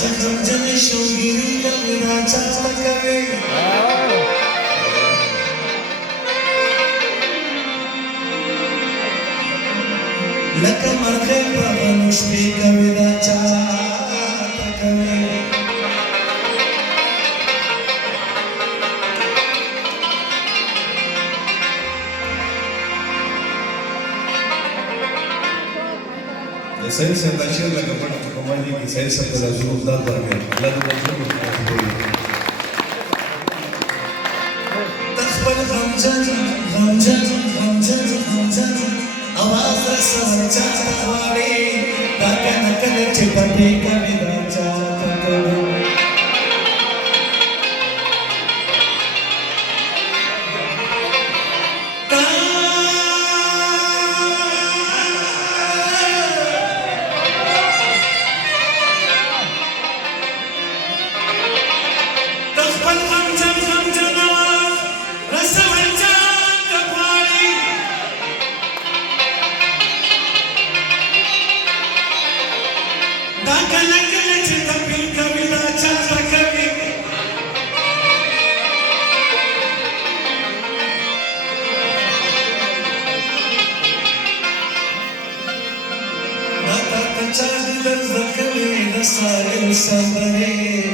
غمجن شوګيري کوي راچا کوي لکه مرغه په غنو شپې کوي راچا کوي سید صاحب دا شعر لکه پټ په کمالي کې سید صاحب د رسول الله درګه الله دې رسول تخبل غمجن غمجن غمجن غمجن आवाज رسول چاته غواړي دا کنه کنه چې پټې کوي دا چاته کوي چاندی در زکوی دستایم سمبری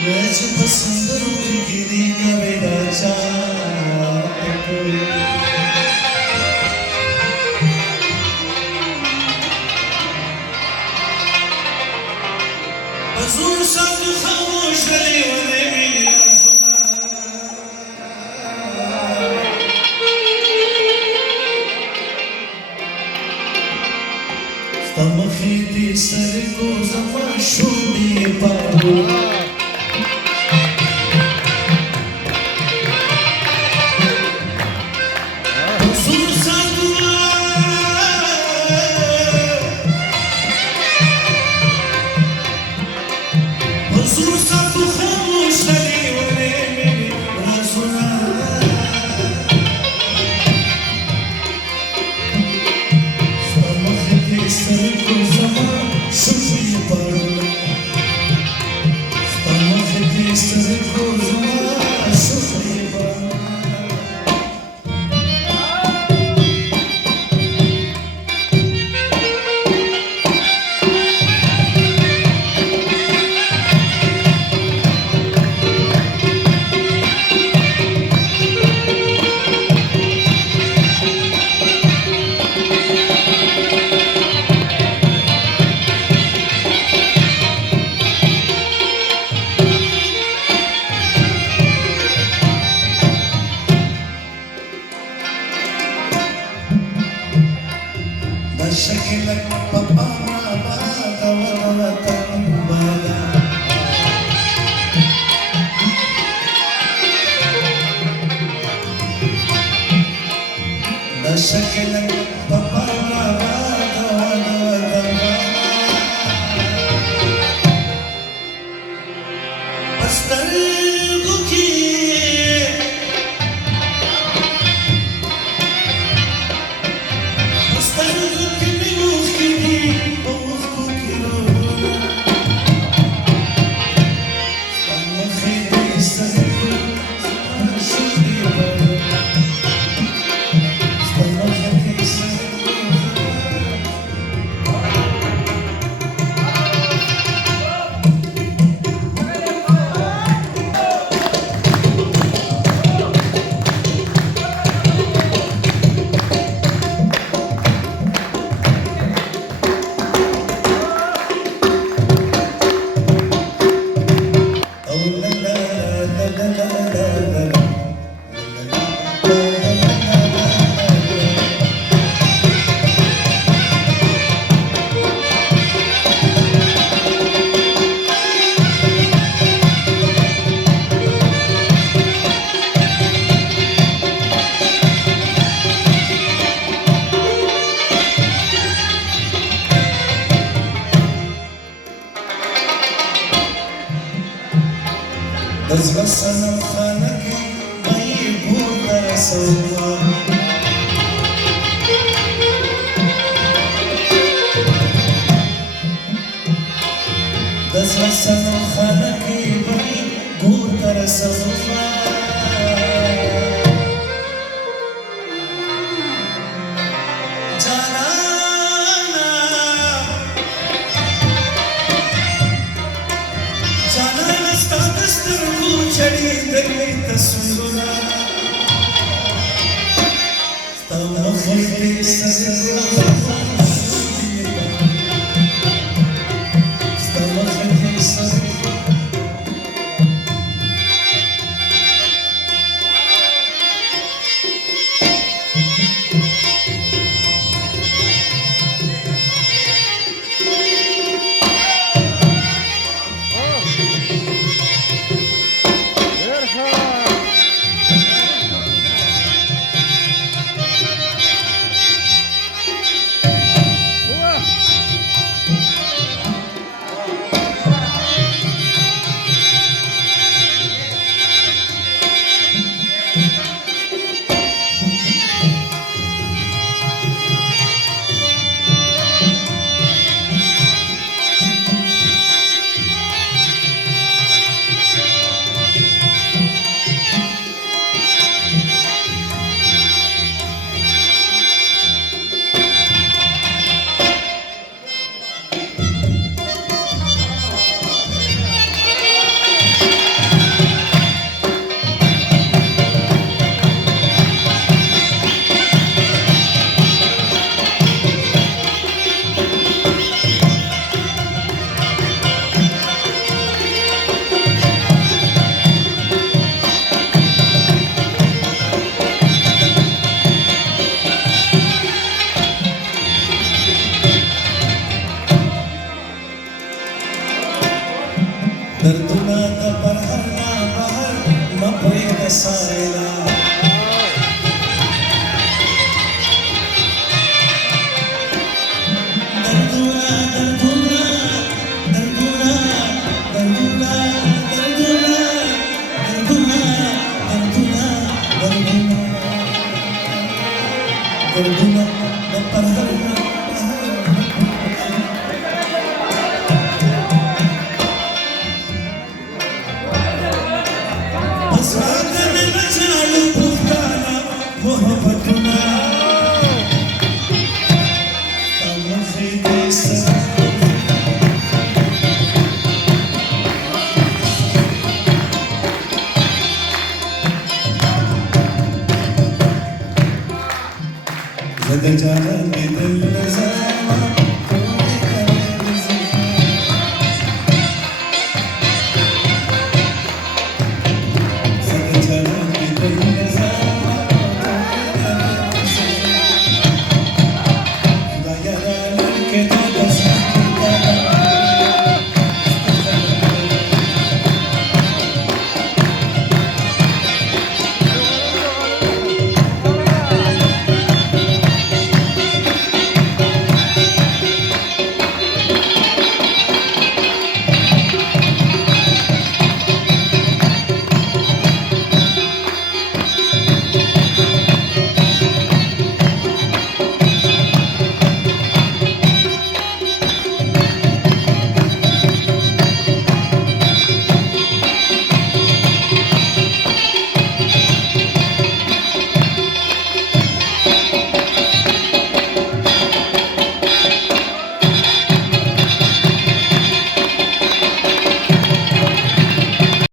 میچ پسندرو کی گیری کوي دا چاته کوي حضور ساتو خاموش غلی ونه مخیتی سرکو زما شومی پاو حضور ساتو حضور ساتو خاموش دلی ولی میری رازونا مخیتی سرکو زما شومی پاو مخیتی سرکو زما شومی پاو شکل پپا ما دا وطن بالا دا شکل پپا ما دا وطن بالا پستر گوکی زړه صنم خانه کې مې ګور ته رسومه रसनो खलकी बनी घूर कर सफा जाना जाना नस्ता दस्तर को चढ़ी गई तस्वीरा तब फलते सजदा दर्दुना दा परहना बहर मपे कसायला दर्दुना दर्दुना दर्दुना दर्दुना दर्दुना दर्दुना दर्दुना दर्दुना दर्दुना दा परहना जद जाने दिल